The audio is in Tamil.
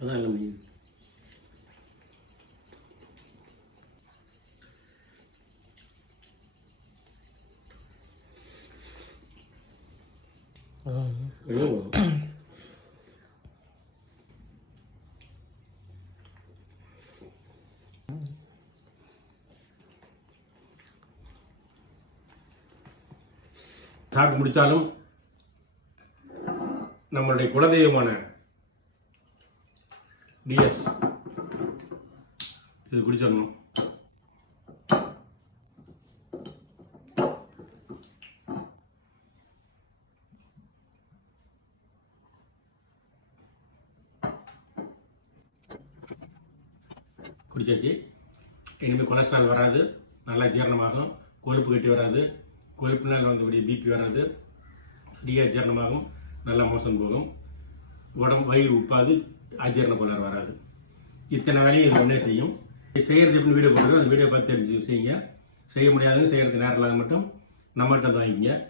அதான் முடியும். சாப்பிட்டு முடித்தாலும் நம்மளுடைய குலதெய்வமான டிஎஸ் இது குடிச்சிடணும். குடிச்சாச்சு. இனிமேல் கொலஸ்ட்ரால் வராது, நல்லா ஜீரணமாகும், கொழுப்பு கட்டி வராது, கொழுப்புனால் வந்தபடி பிபி வராது, ஃப்ரீயாக ஜீரணமாகும், நல்லா மோசம் போகும், உடம்பு வயிறு உப்பாது, அஜீரண கோளாறு வராது. இத்தனை வேலையும் இது ஒன்றே செய்யும். செய்கிறது எப்படின்னு வீடியோ போடுறோம், அந்த வீடியோ பார்த்து தெரிஞ்சு செய்யுங்க. செய்ய முடியாதுங்க, செய்கிறது நேரம் இல்லாத மட்டும் நம்மகிட்ட வாங்கிங்க.